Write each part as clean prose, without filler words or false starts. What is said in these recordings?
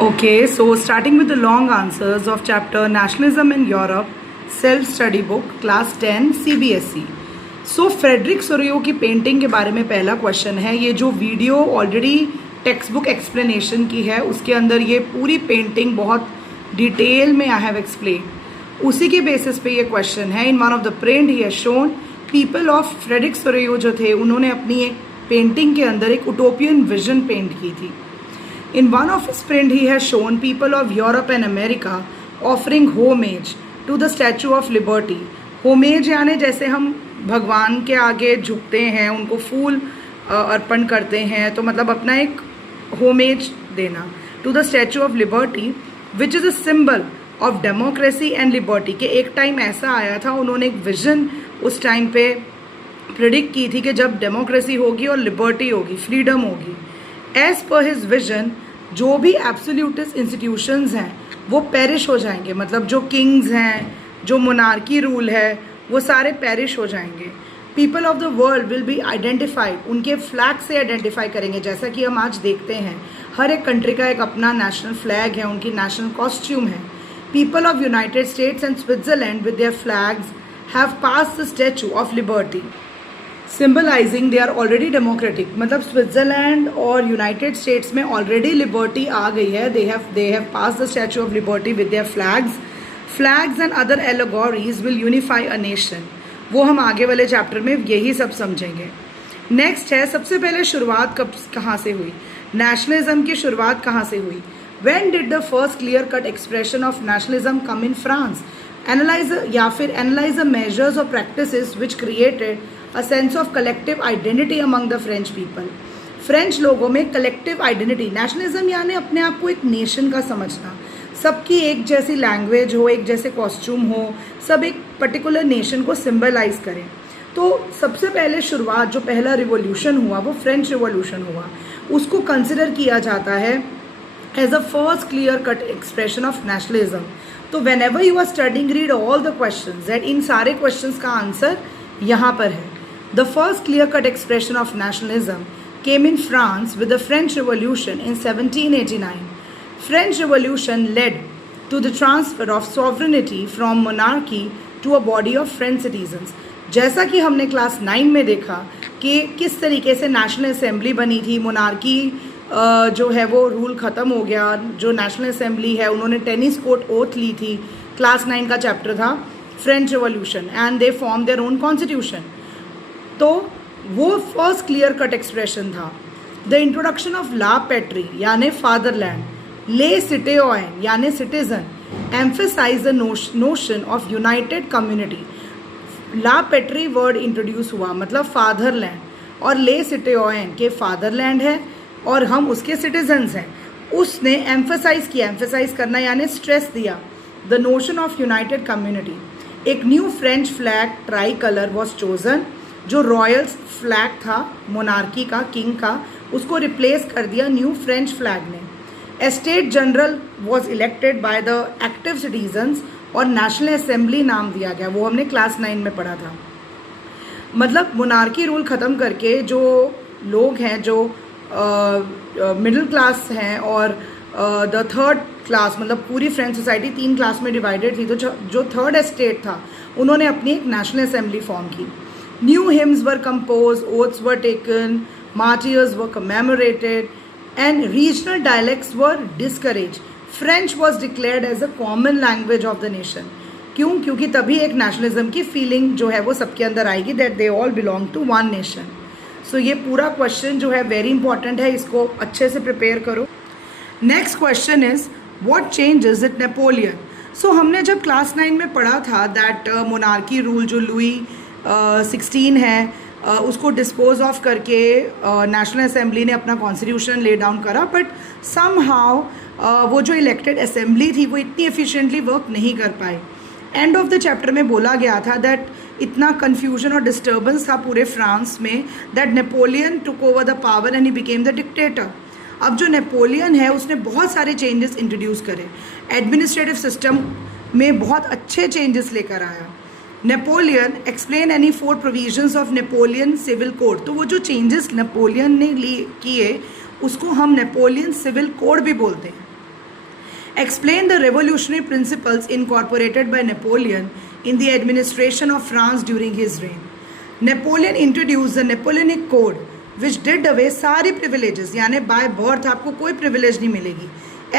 Okay, so starting with the long answers of chapter Nationalism in Europe, self-study book, class 10, CBSE. So Frederick Sorio की painting के बारे में पहला question है। ये जो video already text book explanation की है उसके अंदर ये पूरी पेंटिंग बहुत डिटेल में आई हैव एक्सप्लेन, उसी के बेसिस पे ये क्वेश्चन है। In one of the print he has shown people of Frederick Sorio जो थे उन्होंने अपनी एक पेंटिंग के अंदर एक उटोपियन विजन पेंट की थी। In one of his print, he has shown people of Europe and America offering homage to the Statue of Liberty. Homage यानी जैसे हम भगवान के आगे झुकते हैं, उनको फूल अर्पण करते हैं, तो मतलब अपना एक homage देना to the Statue of Liberty, which is a symbol of democracy and liberty. कि एक टाइम ऐसा आया था, उन्होंने एक विजन उस टाइम पे प्रिडिक्ट की थी कि जब डेमोक्रेसी होगी और लिबर्टी होगी, फ्रीडम होगी। एज पर हिज विजन जो भी एब्सोल्यूटिस्ट इंस्टीट्यूशंस हैं वो पेरिश हो जाएंगे, मतलब जो किंग्स हैं, जो मोनार्की रूल है, वो सारे पेरिश हो जाएंगे। People of the world will be identified, उनके फ्लैग से आइडेंटिफाई करेंगे, जैसा कि हम आज देखते हैं हर एक कंट्री का एक अपना नेशनल फ्लैग है, उनकी नेशनल कॉस्ट्यूम है। People of United States and Switzerland with their flags have passed the Statue of Liberty symbolising they are already democratic. मतलब स्विट्जरलैंड और यूनाइटेड स्टेट्स में ऑलरेडी लिबर्टी आ गई है। They have pass the Statue of Liberty with their flags and other allegories will unify a nation. वो हम आगे वाले चैप्टर में यही सब समझेंगे। नेक्स्ट है, सबसे पहले शुरुआत कहाँ से हुई, नेशनलिज्म की शुरुआत कहाँ से हुई। When did the first clear cut expression of nationalism come in France. Analyse the measures और practices which created a sense of collective identity among the French people. French लोगों में कलेक्टिव आइडेंटिटी, नेशनलिज्म यानी अपने आप को एक nation का समझना, सबकी एक जैसी लैंग्वेज हो, एक जैसे कॉस्ट्यूम हो, सब एक पर्टिकुलर नेशन को सिम्बलाइज करें। तो सबसे पहले शुरुआत जो पहला रिवॉल्यूशन हुआ वो फ्रेंच रिवॉल्यूशन हुआ, उसको कंसिडर किया जाता है as a first clear cut expression of nationalism. तो whenever you are studying read all the question that इन सारे क्वेश्चन का आंसर यहाँ पर है। The first clear-cut expression of nationalism came in France with the French Revolution in 1789. French Revolution led to the transfer of sovereignty from monarchy to a body of French citizens. जैसा कि हमने class 9 में देखा कि किस तरीके से national assembly बनी थी, मोनार्की जो है वो रूल ख़त्म हो गया, जो नेशनल असेंबली है उन्होंने टेनिस कोर्ट ओथ ली थी। क्लास 9 का चैप्टर था French revolution and they form their own constitution. तो वो फर्स्ट क्लियर कट एक्सप्रेशन था। द इंट्रोडक्शन ऑफ ला पेट्री यानी फादरलैंड, ले सिटेओन यानी citizen, emphasize the notion of united community. ला पेट्री वर्ड इंट्रोड्यूस हुआ, मतलब फादरलैंड, और ले सिटेओन के फादरलैंड है और हम उसके सिटीजन्स हैं। उसने एम्फेसाइज किया, एम्फेसाइज करना यानी स्ट्रेस दिया, the notion of united community. एक new French flag tricolour was chosen, जो रॉयल फ्लैग था मोनार्की का, किंग का, उसको रिप्लेस कर दिया न्यू फ्रेंच फ्लैग ने। A state general was elected by the active citizens और नेशनल असेंबली नाम दिया गया, वो हमने क्लास 9 में पढ़ा था। मतलब मोनार्की रूल ख़त्म करके जो लोग हैं, जो मिडिल क्लास हैं और द थर्ड क्लास, मतलब पूरी फ्रेंच सोसाइटी 3 क्लास में डिवाइडेड थी, तो जो थर्ड एस्टेट था उन्होंने अपनी एक नेशनल असेंबली फॉर्म की। New hymns were composed, oaths were taken, martyrs were commemorated, and regional dialects were discouraged. French was declared as a common language of the nation. क्यों? क्योंकि तभी एक नेशनलिज्म की फीलिंग जो है वो सबके अंदर आएगी, that they all belong to one nation. So ये पूरा क्वेश्चन जो है वेरी इंपॉर्टेंट है, इसको अच्छे से प्रिपेयर करो। Next question is what changes it Napoleon. So हमने जब क्लास 9 में पढ़ा था दैट मोनार्की रूल जो लुई 16 है उसको डिस्पोज ऑफ करके नेशनल असेंबली ने अपना कॉन्स्टिट्यूशन ले डाउन करा, बट सम हाउ वो जो इलेक्टेड असेंबली थी वो इतनी एफिशिएंटली वर्क नहीं कर पाई। एंड ऑफ द चैप्टर में बोला गया था दैट इतना कन्फ्यूजन और डिस्टर्बेंस था पूरे फ्रांस में that Napoleon took over the power and he became the dictator. अब जो नेपोलियन है उसने बहुत सारे चेंजेस इंट्रोड्यूस करे, एडमिनिस्ट्रेटिव सिस्टम में बहुत अच्छे चेंजेस लेकर आया। Napoleon explain any 4 provisions of Napoleon civil code. तो वो जो चेंजेस नेपोलियन ने किए उसको हम नेपोलियन सिविल कोड भी बोलते हैं। Explain the revolutionary principles incorporated by Napoleon in the administration of France during his reign. Napoleon introduced the Napoleonic Code which did away सारे privileges, यानी by birth आपको कोई privilege नहीं मिलेगी.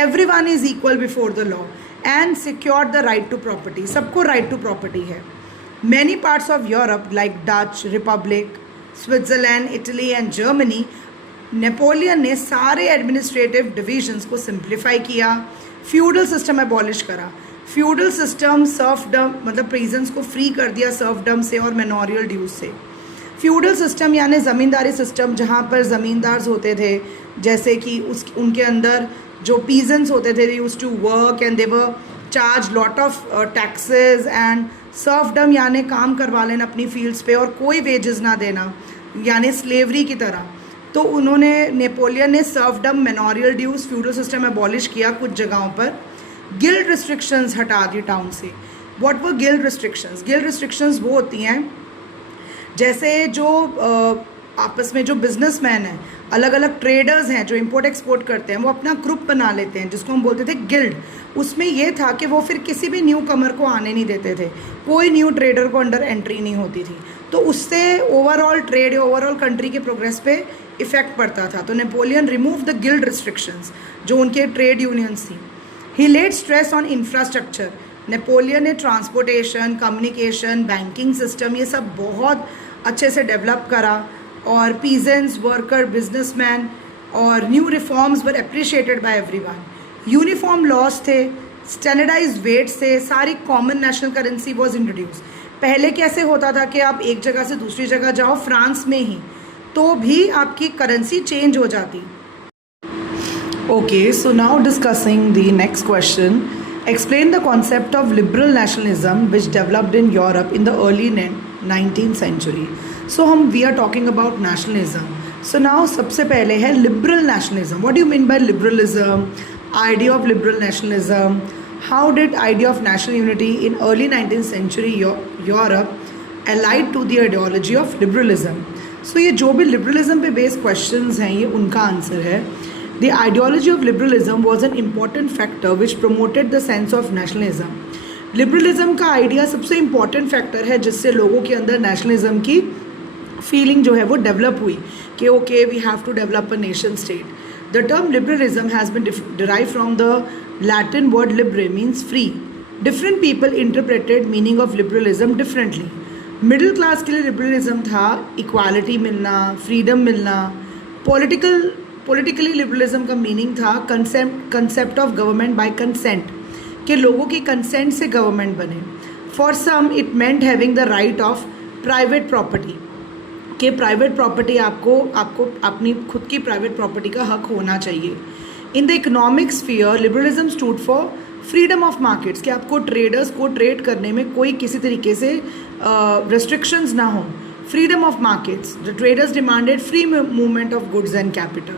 Everyone is equal before the law and secured the right to property. सबको right to property है. Many parts of Europe like Dutch Republic, Switzerland, Italy and Germany, Napoleon ने सारे administrative divisions को simplify किया, feudal system abolish करा. Feudal system serfdom मतलब प्रीजन्स को free कर दिया सर्फडम से और मेनोरियल ड्यूज से. फ्यूडल सिस्टम यानी ज़मींदारी सिस्टम जहाँ पर ज़मींदार होते थे, जैसे कि उनके अंदर जो पीजेंट्स होते थे they used to work and they were charged lot of taxes. And serfdom यानी काम करवा लेना अपनी फील्ड्स पे और कोई वेजेस ना देना, यानी स्लेवरी की तरह. तो उन्होंने नेपोलियन ने serfdom, manorial dues, feudal system abolish किया कुछ जगहों पर. गिल्ड रिस्ट्रिक्शंस हटा दी टाउन से. What were guild restrictions? Guild restrictions वो होती हैं जैसे जो आपस में जो बिजनेसमैन हैं, अलग अलग ट्रेडर्स हैं जो इंपोर्ट एक्सपोर्ट करते हैं, वो अपना ग्रुप बना लेते हैं जिसको हम बोलते थे गिल्ड. उसमें ये था कि वो फिर किसी भी न्यू कमर को आने नहीं देते थे, कोई न्यू ट्रेडर को अंडर एंट्री नहीं होती थी. तो उससे ओवरऑल ट्रेड या ओवरऑल कंट्री के प्रोग्रेस पे इफेक्ट पड़ता था. तो Napoleon remove the guild restrictions जो उनके ट्रेड यूनियंस थी. He laid stress on infrastructure. Napoleon ने ट्रांसपोर्टेशन, कम्युनिकेशन, बैंकिंग सिस्टम ये सब बहुत अच्छे से डेवलप करा. और पीजेंट्स, वर्कर, बिजनेसमैन और new reforms were appreciated by everyone. Uniform laws थे, स्टैंडर्डाइज्ड वेट्स थे, सारी common national currency was introduce. पहले कैसे होता था कि आप एक जगह से दूसरी जगह जाओ फ्रांस में ही तो भी आपकी करेंसी चेंज हो जाती. Okay, so now discussing the next question. Explain the concept of liberal nationalism which developed in Europe in the early 19th century. So we are talking about nationalism. So now सबसे पहले है liberal nationalism. What do you mean by liberalism? Idea of liberal nationalism. How did idea of national unity in early 19th century Europe allied to the ideology of liberalism. So ये जो भी liberalism पे based questions हैं ये उनका answer है. The ideology of liberalism was an important factor which promoted the sense of nationalism. Liberalism का idea सबसे इम्पॉर्टेंट फैक्टर है जिससे लोगों के अंदर नेशनलिज्म की फीलिंग जो है वो डेवलप हुई कि okay we have to develop a nation state. The term liberalism has been derive from the Latin word लिबरे means free. Different people interpreted meaning of liberalism differently. Middle class के लिए liberalism था equality मिलना, freedom मिलना. Politically liberalism का meaning था concept of government by consent, कि लोगों की कंसेंट से गवर्नमेंट बने. For some it meant having the right of private property, कि प्राइवेट प्रॉपर्टी आपको अपनी खुद की प्राइवेट प्रॉपर्टी का हक होना चाहिए. In the economic sphere liberalism stood for freedom of markets, कि आपको ट्रेडर्स को ट्रेड करने में कोई किसी तरीके से restrictions ना हो. Freedom of markets, the traders demanded free movement of goods and capital.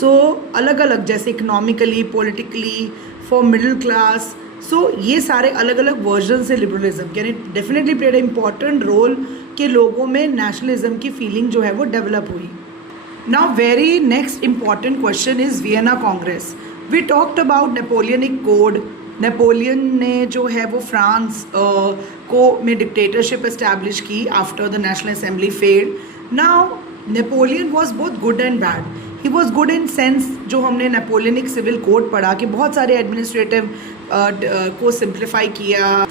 So अलग अलग जैसे economically, politically, for middle class. So ये सारे अलग अलग वर्जन है लिबरलिज्म के. डेफिनेटली प्लेड इंपॉर्टेंट रोल कि लोगों में नेशनलिज्म की फीलिंग जो है वो डेवलप हुई. Now very next important question is Vienna Congress. We talked about Napoleonic code. Napoleon ने जो है वो फ्रांस को में डिक्टेटरशिप इस्टेब्लिश की after the national assembly failed. Now Napoleon was both good and bad. He was good in sense जो हमने Napoleonic civil code पढ़ा कि बहुत सारे एडमिनिस्ट्रेटिव को सिंप्लीफाई किया.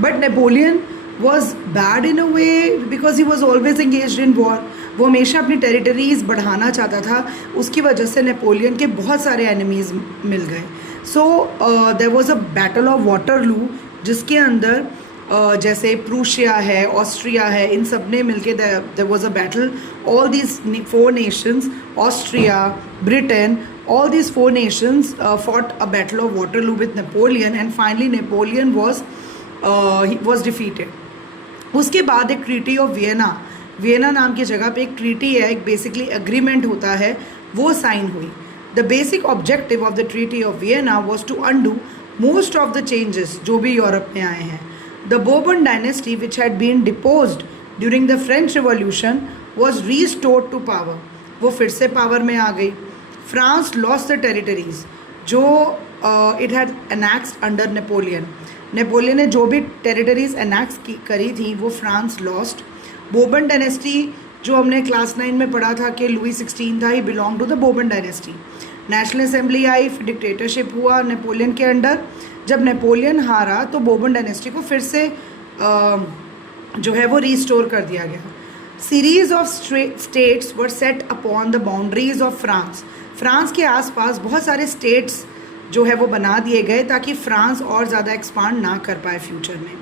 But Napoleon was bad in a way because he was always engaged in war. वो हमेशा अपनी टेरिटरीज बढ़ाना चाहता था. उसकी वजह से नेपोलियन के बहुत सारे एनिमीज़ मिल गए. So there was a battle of Waterloo जिसके अंदर जैसे प्रूशिया है, ऑस्ट्रिया है, इन सब ने मिलके there was a battle. All these 4 nations, Austria, Britain, all these 4 nations fought a battle of Waterloo with Napoleon and finally Napoleon was defeated. उसके बाद एक ट्रीटी ऑफ वियना नाम की जगह पे एक ट्रीटी है, एक बेसिकली एग्रीमेंट होता है, वो साइन हुई. The basic objective of the treaty of Vienna was to undo most of the changes जो भी यूरोप में आए हैं. The Bourbon dynasty which had been deposed during the French revolution was restored to power. वो फिर से power में आ गई. France lost the territories. जो it had annexed under Napoleon. Napoleon ने जो भी टेरिटरीज एनेक्स करी थी वो फ्रांस लॉस्ट। बोर्बन डायनेस्टी जो हमने क्लास 9 में पढ़ा था कि लुई 16 था, he belong to the Bourbon dynasty. National assembly आई, फिर डिक्टेटरशिप हुआ नेपोलियन के अंडर। जब नेपोलियन हारा तो बोर्बन डायनेस्टी को फिर से जो है वो रिस्टोर कर दिया गया। Series of states were set upon the boundaries of France. France के आसपास बहुत सारे स्टेट्स जो है वो बना दिए गए ताकि फ्रांस और ज़्यादा एक्सपांड ना कर पाए फ्यूचर में।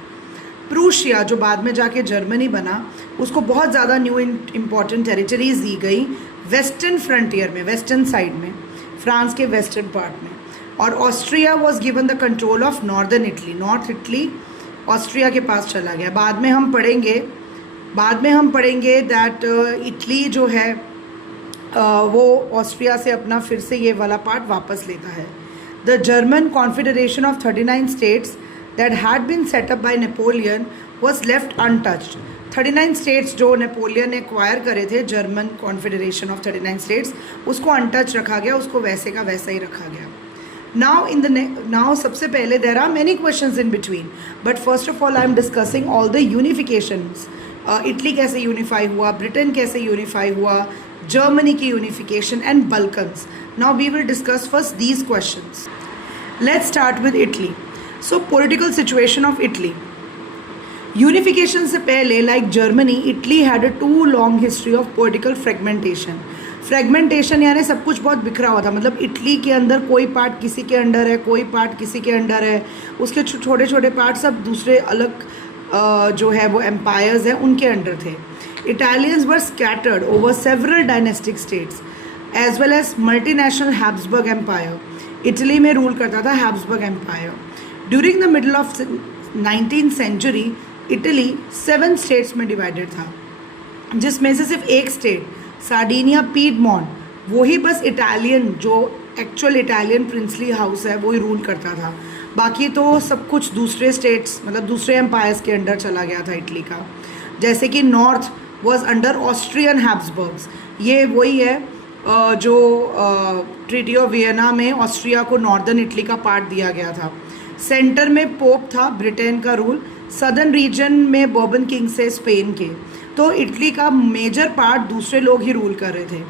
प्रूशिया जो बाद में जाके जर्मनी बना, उसको बहुत ज़्यादा न्यू इम्पॉर्टेंट टेरिटरीज दी गई वेस्टर्न फ्रंटियर में, वेस्टर्न साइड में, फ्रांस के वेस्टर्न पार्ट में। और Austria was given the control of northern Italy. North Italy Austria के पास चला गया। बाद में हम पढ़ेंगे दैट इटली जो है वो ऑस्ट्रिया से अपना फिर से ये वाला पार्ट वापस लेता है। The German confederation of 39 states that had been set up by Napoleon was left untouched. 39 states जो नेपोलियन ने एक्वायर करे थे, जर्मन कॉन्फेडरेशन ऑफ 39 स्टेट्स, उसको अनटच रखा गया, उसको वैसे का वैसा ही रखा गया। Now सबसे पहले there are many questions in between, but first of all I am discussing all the unifications. Italy कैसे यूनिफाई हुआ, ब्रिटेन कैसे यूनिफाई हुआ, जर्मनी की unification and Balkans. Now we will discuss first these questions. Let's start with Italy. So political situation of Italy. Unification से पहले like Germany, Italy had a too long history of political fragmentation. Fragmentation यानी सब कुछ बहुत बिखरा हुआ था, मतलब इटली के अंदर कोई पार्ट किसी के अंडर है, कोई पार्ट किसी के अंडर है, उसके छोटे छोटे पार्ट सब दूसरे अलग जो है वो एम्पायर्स हैं उनके अंडर थे. Italians were scattered over several dynastic states as well as multinational Habsburg empire. Italy में रूल करता था Habsburg empire. During the middle of 19th century Italy 7 states में डिवाइडेड था, जिसमें से सिर्फ एक स्टेट सार्डिनिया पीडमोंट, वही बस इटालियन जो एक्चुअल इटालियन प्रिंसली हाउस है वही रूल करता था. बाकी तो सब कुछ दूसरे स्टेट्स मतलब दूसरे एम्पायर्स के अंडर चला गया था इटली का. जैसे कि नॉर्थ वॉज अंडर ऑस्ट्रियन हैब्सबर्ग्स, ये वही है जो ट्रीटी ऑफ वियना में ऑस्ट्रिया को नॉर्दर्न इटली का पार्ट दिया गया था. सेंटर में पोप था, ब्रिटेन का रूल. सदर्न रीजन में बर्बन किंग से स्पेन के. तो इटली का मेजर पार्ट दूसरे लोग ही रूल कर रहे थे.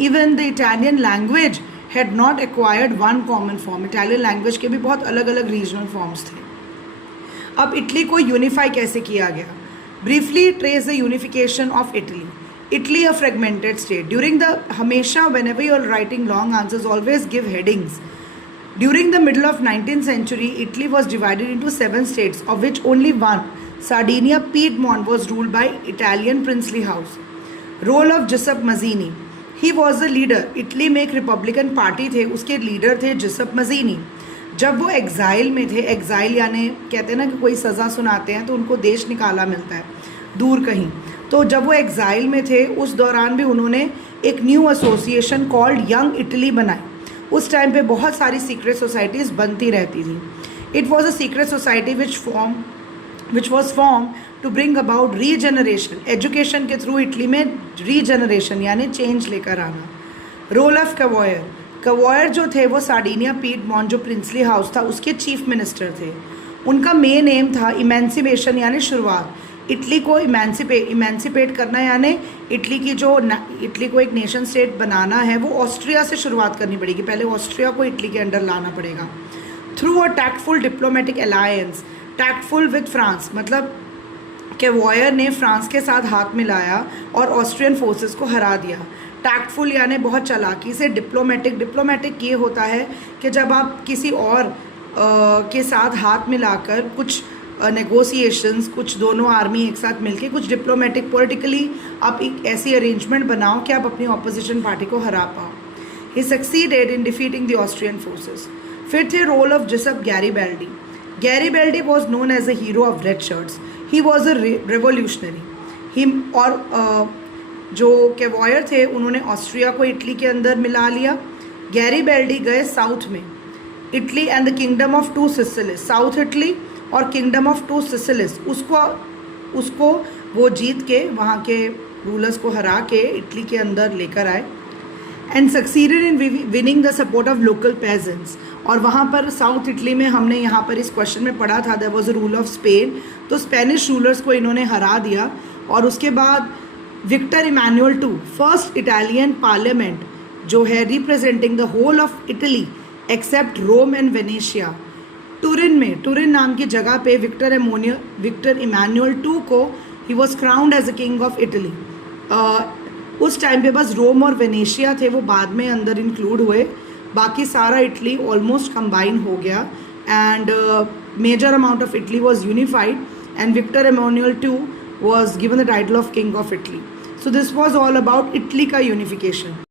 Even the Italian language had not acquired one common form. Italian language के भी बहुत अलग अलग रीजनल फॉर्म्स थे. अब इटली को यूनिफाई कैसे किया गया? Briefly trace the unification of Italy. Italy a fragmented state. During the हमेशा whenever you are writing long answers always give headings. During the middle of 19th century, Italy was divided into 7 states, of which only one, Sardinia Piedmont, was ruled by Italian princely house. Role of Giuseppe Mazzini. He was the leader. Italy में एक Republican party थे, उसके leader थे Giuseppe Mazzini. जब वो exile में थे, exile यानी कहते हैं ना कि कोई सज़ा सुनाते हैं तो उनको देश निकाला मिलता है दूर कहीं. तो जब वो एग्जाइल में थे उस दौरान भी उन्होंने एक new association called young Italy बनाई. उस टाइम पे बहुत सारी सीक्रेट सोसाइटीज़ बनती रहती थी. It was a secret society which was form to bring about regeneration. Education के थ्रू इटली में रीजनरेशन यानी चेंज लेकर आना. Role of Cavour. कवॉयर जो थे वो सार्डिनिया पीडमोंट जो प्रिंसली हाउस था उसके चीफ मिनिस्टर थे. उनका मेन एम था इमेंसिपेशन यानी शुरुआत. इटली को इमेंसिपेट करना यानी इटली को एक नेशन स्टेट बनाना है, वो ऑस्ट्रिया से शुरुआत करनी पड़ेगी. पहले ऑस्ट्रिया को इटली के अंडर लाना पड़ेगा. Through a tactful diplomatic alliance. Tactful with France मतलब कैवॉयर ने फ्रांस के साथ हाथ मिलाया और ऑस्ट्रियन फोर्सेस को हरा दिया. टैक्टफुल यानी बहुत चालाकी से. डिप्लोमेटिक ये होता है कि जब आप किसी और के साथ हाथ मिलाकर कुछ नेगोशिएशंस, कुछ दोनों आर्मी एक साथ मिलके कुछ डिप्लोमेटिक पॉलिटिकली आप एक ऐसी अरेंजमेंट बनाओ कि आप अपनी ऑपोजिशन पार्टी को हरा पाओ. He succeeded in defeating the Austrian forces. फिर थे role of Giuseppe Garibaldi. Garibaldi was known as a hero of red shirts. He was a revolutionary. और जो कैवॉयर थे उन्होंने ऑस्ट्रिया को इटली के अंदर मिला लिया. गैरीबेल्डी गए साउथ में. Italy and the kingdom of 2 Sicilies. South Italy और किंगडम ऑफ 2 सिसिलिस उसको वो जीत के वहाँ के रूलर्स को हरा के इटली के अंदर लेकर आए. And succeeded in winning the support of local pageants. और वहाँ पर साउथ इटली में हमने यहाँ पर इस क्वेश्चन में पढ़ा था there was a rule of Spain, तो स्पेनिश रूलर्स को इन्होंने हरा दिया। और उसके बाद Victor Emmanuel two, first Italian parliament जो है representing the whole of Italy except Rome and Venetia, Turin में, टुरिन नाम की जगह पे विक्टर इमैनुअल टू को ही was crowned as a king of Italy. उस टाइम पे बस रोम और वेनेशिया थे, वो बाद में अंदर इंक्लूड हुए, बाकी सारा इटली ऑलमोस्ट कंबाइन हो गया and major amount of Italy was unified and Victor Emmanuel two was given the title of king of Italy. So this was all about Italy का यूनिफिकेशन।